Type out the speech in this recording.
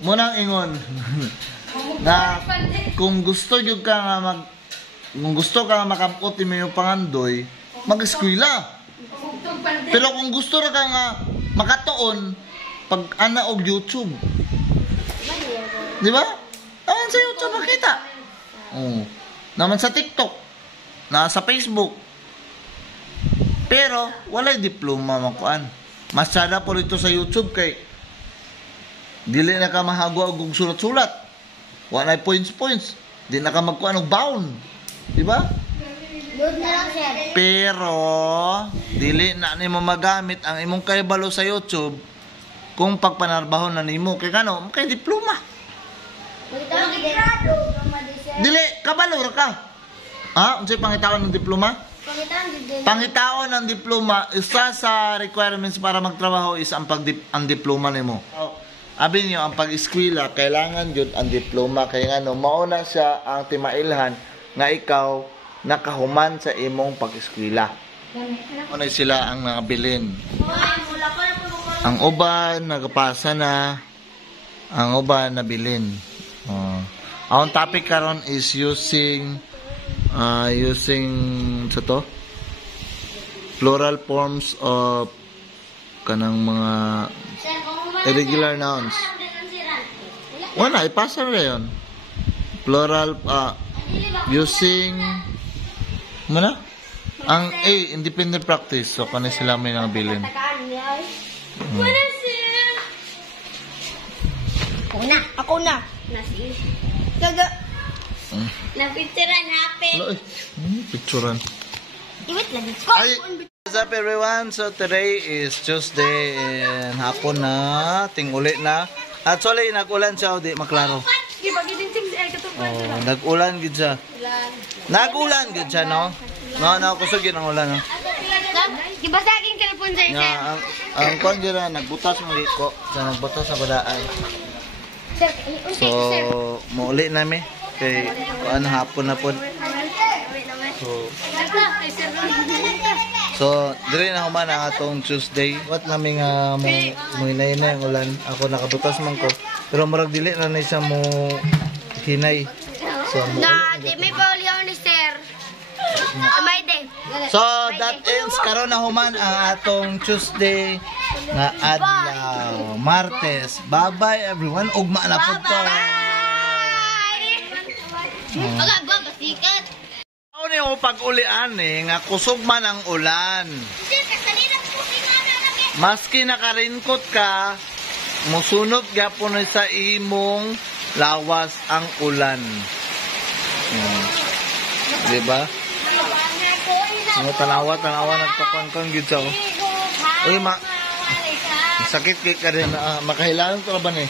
Munang ingon na kung gusto jud ka nga kung gusto ka nga makapot mo yung pangandoy, mag-eskwela. Pero kung gusto ra ka nga makatuon pag ana og YouTube. Di ba? Naman sa YouTube makita. Naman sa TikTok, na sa Facebook. Pero walay diploma makuan. Masada po rito sa YouTube kay dili na ka mahagwa og sulat-sulat. Wala points. Di na ka magkuan og bound. Di ba? Pero dili na nimo magamit ang imong kahibalo sa YouTube kung pagpanarbahon na nimo kay kano kay diploma. Dili kabalo ra ka. Unsay pangitaon ng diploma? Pangitaon ng diploma, isa sa requirements para magtrabaho is ang diploma nimo. Abi niyo ang pag-eskwela kailangan jud ang diploma kay ngano mauna siya ang timailhan nga ikaw nakahuman sa imong pag-eskwela. Ano sila ang nabilin? Ang uban nagapasa na, ang uban nabilin. Ang topic karon is using sa to plural forms of kanang mga irregular nouns. Wala, ipasa na yun. Plural using mana? Ang A, independent practice. So, kani sila may nabilin. Ako na. Gaga. Na-picturean, happy. Picturean. Iwit lang. What's up everyone? So today is Tuesday and hapon na, tinguli na. Actually, nag-ulan siya o di maklaro. Nag-ulan gid siya. Nag-ulan gid siya, no? No, kusugin ang ulan, no? Gibasa aking telepon sa isa. Ang kwan dira, nagbutas ng liko. Sa nagbutas sa badaan. So, mauli na mi. Kay, ano, hapon na po. So, dire na human ang atong Tuesday. What namin nga mo hinay na yung ulan. Ako nakabutas man ko. Pero marag dili na na siya mo hinay. So, di may paulyaw ni sir. Amay din. So, that ends karon na human ang atong Tuesday nga adlaw. Martes. Bye-bye everyone. Ugma na po to. Basikat. Ano yung pag-ulian nga kusog man ang ulan. Maski nakarinkot ka, musunod gapon sa imong lawas ang ulan. Diba? Tanawa nagpakuan gid sa. Sakit kay ka rin. Makahilalan ko ba ni?